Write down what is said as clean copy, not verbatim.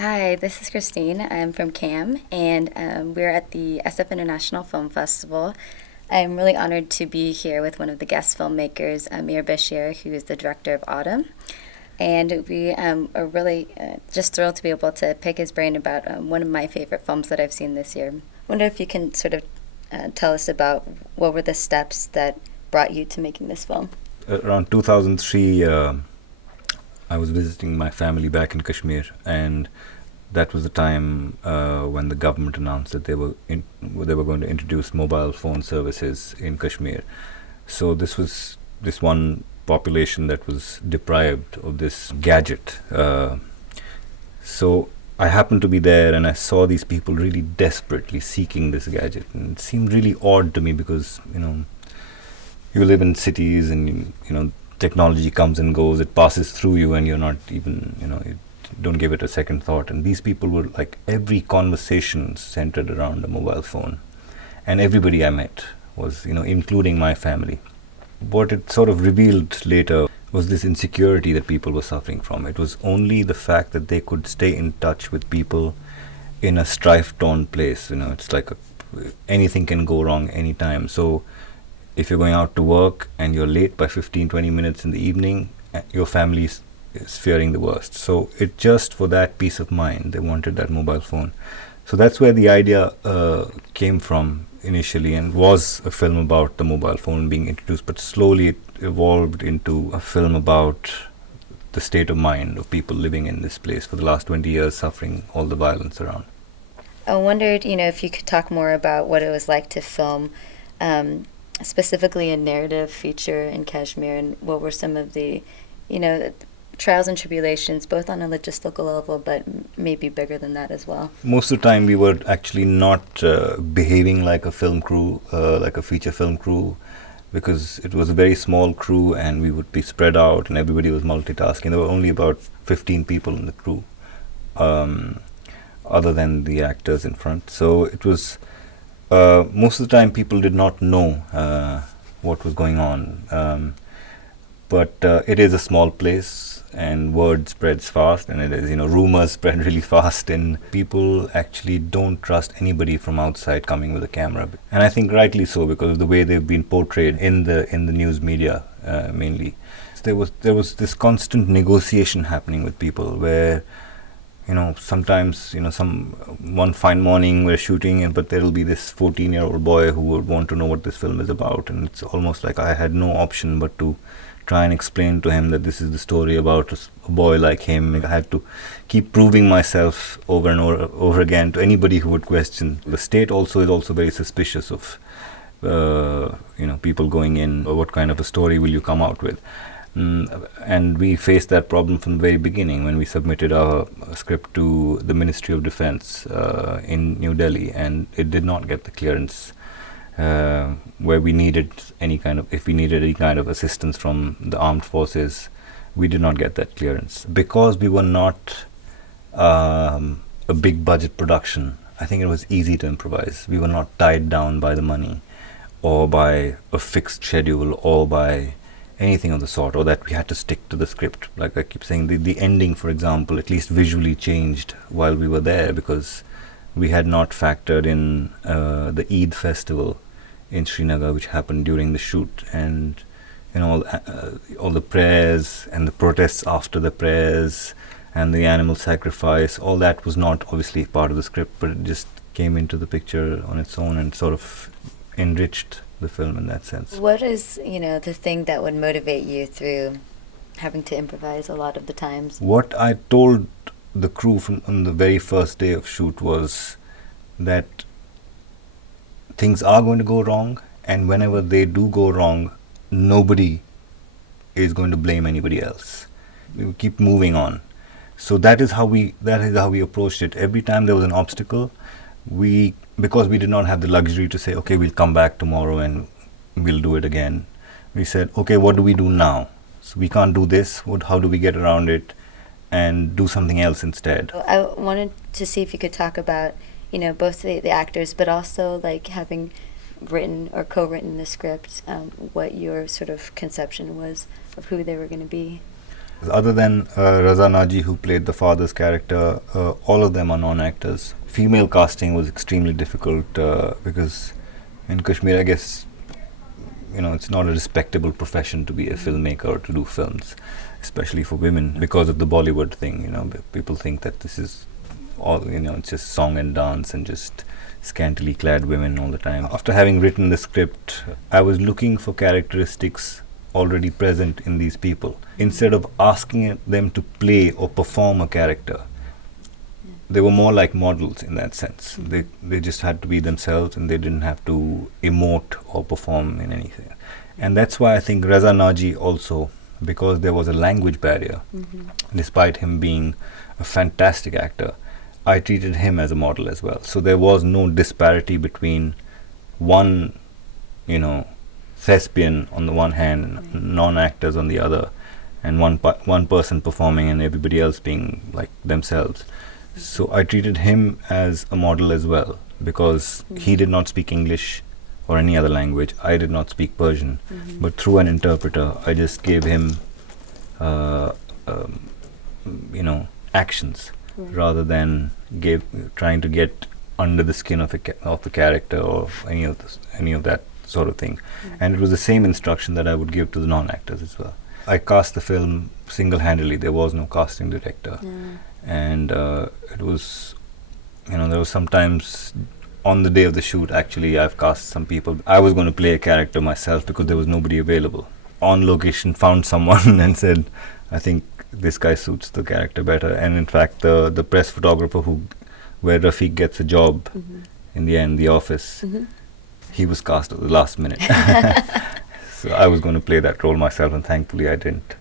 Hi, this is Christine. I'm from CAAM, and we're at the SF International Film Festival. I'm really honored to be here with one of the guest filmmakers, Aamir Bashir, who is the director of Autumn. And we are really just thrilled to be able to pick his brain about one of my favorite films that I've seen this year. I wonder if you can sort of tell us about what were the steps that brought you to making this film. Around 2003, I was visiting my family back in Kashmir, and that was the time when the government announced that they were going to introduce mobile phone services in Kashmir. So this was this one population that was deprived of this gadget. So I happened to be there, and I saw these people really desperately seeking this gadget, and it seemed really odd to me because you live in cities, and technology comes and goes, it passes through you, and you're not even you don't give it a second thought. And these people were like, every conversation centered around a mobile phone, and everybody I met was, including my family. What it sort of revealed later was this insecurity that people were suffering from. It was only the fact that they could stay in touch with people in a strife-torn place. It's like anything can go wrong anytime. So if you're going out to work and you're late by 15-20 minutes in the evening, your family is fearing the worst. So it just, for that peace of mind, they wanted that mobile phone. So that's where the idea came from initially, and was a film about the mobile phone being introduced, but slowly it evolved into a film about the state of mind of people living in this place for the last 20 years, suffering all the violence around. I wondered, if you could talk more about what it was like to film specifically a narrative feature in Kashmir, and what were some of the, trials and tribulations, both on a logistical level, but maybe bigger than that as well. Most of the time, we were actually not behaving like a film crew, like a feature film crew, because it was a very small crew, and we would be spread out, and everybody was multitasking. There were only about 15 people in the crew, other than the actors in front. So it was most of the time people did not know what was going on. But it is a small place, and word spreads fast, and it is, rumors spread really fast, and people actually don't trust anybody from outside coming with a camera. And I think rightly so, because of the way they've been portrayed in the news media mainly. So there was this constant negotiation happening with people, where sometimes, one fine morning we're shooting, but there'll be this 14-year-old boy who would want to know what this film is about, and it's almost like I had no option but to try and explain to him that this is the story about a boy like him. I had to keep proving myself over and over again to anybody who would question. The state also is also very suspicious of people going in, or what kind of a story will you come out with. And we faced that problem from the very beginning when we submitted our script to the Ministry of Defense in New Delhi, and it did not get the clearance where we needed if we needed any kind of assistance from the armed forces. We did not get that clearance because we were not a big budget production. I think it was easy to improvise. We were not tied down by the money, or by a fixed schedule, or by anything of the sort, or that we had to stick to the script. Like I keep saying, the ending, for example, at least visually changed while we were there, because we had not factored in the Eid festival in Srinagar, which happened during the shoot, and all the prayers and the protests after the prayers and the animal sacrifice. All that was not obviously part of the script, but it just came into the picture on its own and sort of enriched the film in that sense. What is, the thing that would motivate you through having to improvise a lot of the times? What I told the crew from on the very first day of shoot was that things are going to go wrong, and whenever they do go wrong, nobody is going to blame anybody else. We will keep moving on. So that is how we approached it. Every time there was an obstacle, because we did not have the luxury to say, okay, we'll come back tomorrow and we'll do it again. We said, okay, what do we do now? So we can't do this. How do we get around it and do something else instead? I wanted to see if you could talk about, both the actors, but also like having written or co-written the script, what your sort of conception was of who they were going to be. Other than Raza Naji, who played the father's character, all of them are non-actors. Female casting was extremely difficult because in Kashmir, I guess, it's not a respectable profession to be a filmmaker or to do films, especially for women, because of the Bollywood thing. People think that this is all, it's just song and dance and just scantily clad women all the time. After having written the script, I was looking for characteristics already present in these people. Instead of asking them to play or perform a character, they were more like models in that sense. They just had to be themselves, and they didn't have to emote or perform in anything. And that's why I think Raza Naji also, because there was a language barrier, despite him being a fantastic actor, I treated him as a model as well. So there was no disparity between one, thespian on the one hand, non-actors on the other, and one person performing and everybody else being like themselves. So I treated him as a model as well, because he did not speak English or any other language. I did not speak Persian, but through an interpreter, I just gave him, actions, rather than trying to get under the skin of the character or any of that sort of thing. And it was the same instruction that I would give to the non-actors as well. I cast the film single-handedly. There was no casting director. And it was, there was sometimes on the day of the shoot, actually, I've cast some people. I was going to play a character myself because there was nobody available. On location, found someone and said, I think this guy suits the character better. And in fact, the press photographer where Rafiq gets a job in the end, the office, he was cast at the last minute. So I was going to play that role myself, and thankfully I didn't.